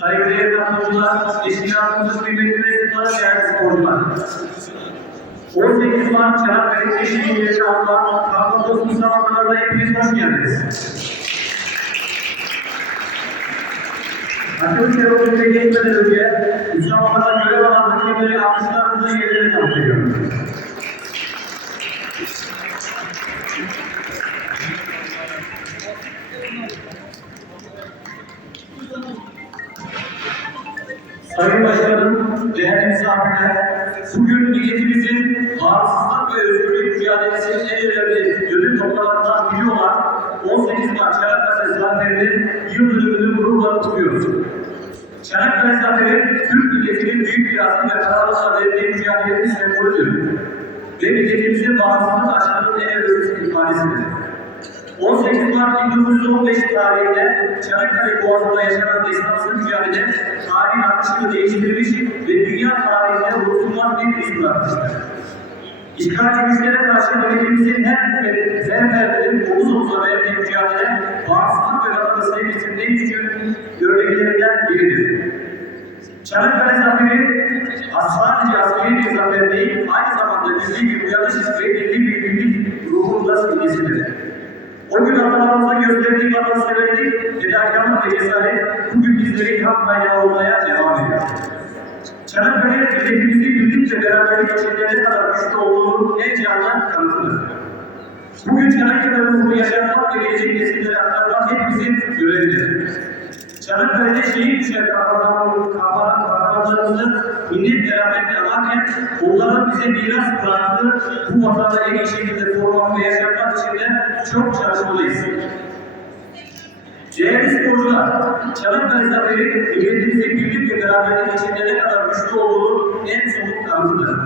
saygıdeğer katılımcılar, teşkilatımızın kıymetli mensupları değerli sporcular. 18 Mart Çanakkale Teşkilatı Şampiyonlar Kavga Müsabakalarına hepiniz hoş geldiniz. Açılış ceremonine geçmeden önce müsabakada görev alan hakemleri alkışlarınızı yerine takip Sayın Başkanım, değerli misafirler, bugün milletimizin bağımsızlık ve özgürlük mücadelesinin en önemli dönüm noktalarından biri olan 18 Mart Çanakkale Zaferi'nin yıl dönümünü gururla kutluyoruz. Çanakkale Zaferi, Türk milletinin büyük bir azim ve kararlılıkla verdiği mücadelenin sembolüdür. Ve milletimizin bağımsızlık aşkının en önemli ifadesidir. 18 Mart 1915 tarihinde Çanakkale Boğazı'nda yaşanan destansı mücadele tarihin akışını değiştirmiş ve dünya tarihinde unutulmaz bir iz bırakmıştır. İşgalci güçlere karşı milletimizin her ferdenin omuz omuza verdiği mücadele bağımsızlık ve vatanı sevgisinin en küçük örneklerinden biridir. Çanakkale Zaferi sadece askeri bir zafer değil, aynı zamanda milli bir uyanış ve milli bir birlik ruhunda simgesidir. O gün atalarımıza gösterdiği vatanseverlik, fedakarlık ve cesaret bugün bizleri kan kaynağı olmaya devam ediyor. Çanakkale milletimizin birlik ve beraberlik içinde ne kadar güçlü olduğunun en canlı kanıtıdır. Bugün Çanakkale ruhunu yaşatmak ve gelecek nesillere aktarmak hepimizin görevidir. Çanakkale'de şehit düşen kahramanlarımızın kahramanlarımızı millet beraberlikle anarken onların bize miras bıraktığı bu vatanda en iyi şekilde korumak ve yaşatmak için de çok çalışmalıyız. Değerli sporcular, Çanakkale Zaferi milletimizin birlik ve beraberlik içinde ne kadar güçlü olduğunu en somut kanıtıdır.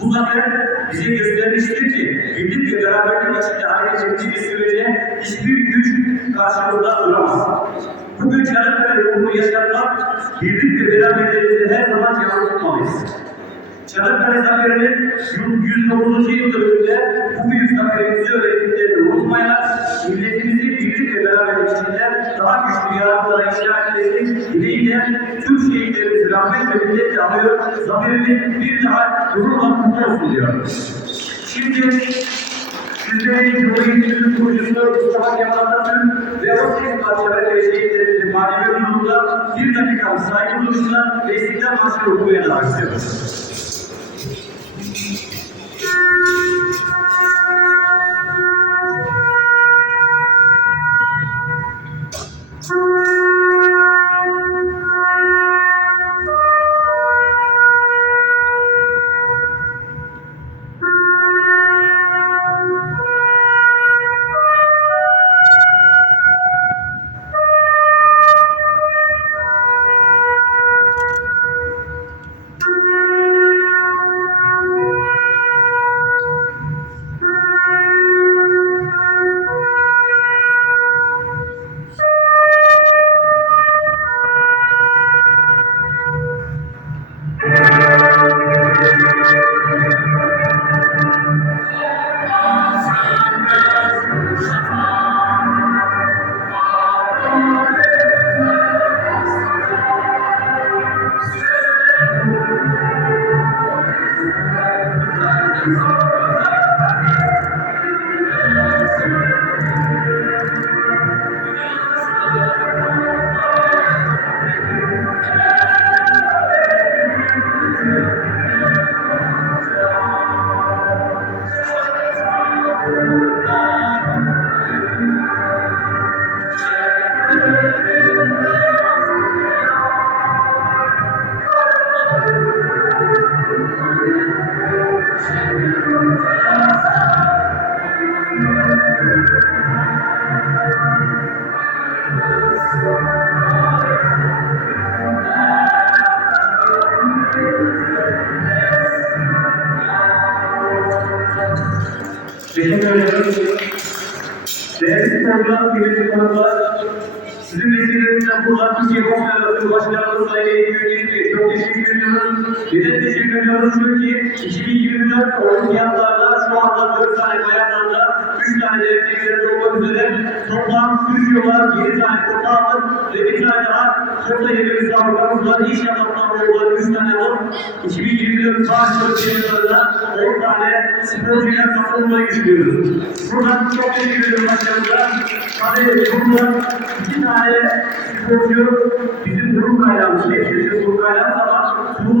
Bu zafer bize göstermiştir ki birlik ve beraberlik içinde hareket ettiği bir sürece hiçbir güç karşımızda duramaz. Bugün Çanakkale ruhunu yaşatmak, birlik ve beraberliğimizi her zaman canlı tutmalıyız. Çanakkale Zaferi'nin 109. yıl dönümünde bu büyük zaferimizi öğrettiklerini unutmayarak milletimizin birlik ve beraberlik içinde daha güçlü yararlara işaret ettik. Dileğiyle tüm şehitlerimizi rahmet ve milletle alıyor. Zaferimiz bir daha gururla kutlu olsun diyor. Şimdi sizlerin Cumhuriyetimizin kurucusu Mustafa Kemal Atatürk ve 18 parçaları ve şehitlerimizin manevi bir dakika saygı duruşuna ve istiklal marşı okumaya davet. Teşekkür ederim. Değerli sporcular, kıymetli konuklar, sizin vesilenizle buradan Türkiye Konfederasyonu Başkanımız Sayın Eylül çok teşekkür ediyoruz. Bir de teşekkür ediyoruz çünkü 2024 olimpiyatlarda şu anda 4 tane bayanlarda, 3 tane de üzere toplam yüzüyorlar, 7 tane kota aldık ve bir tane daha kota yeri müsabakamız var. İnşallah tamamlanan 3 tane alıp 2024 Paris Olimpiyatlarında 10 tane sporcuyla katılmayı düşünüyoruz. Buradan çok teşekkür ediyorum başkanımıza. Hadi burada iki tane sporcu bizim gurur kaynağımız, kaynağımız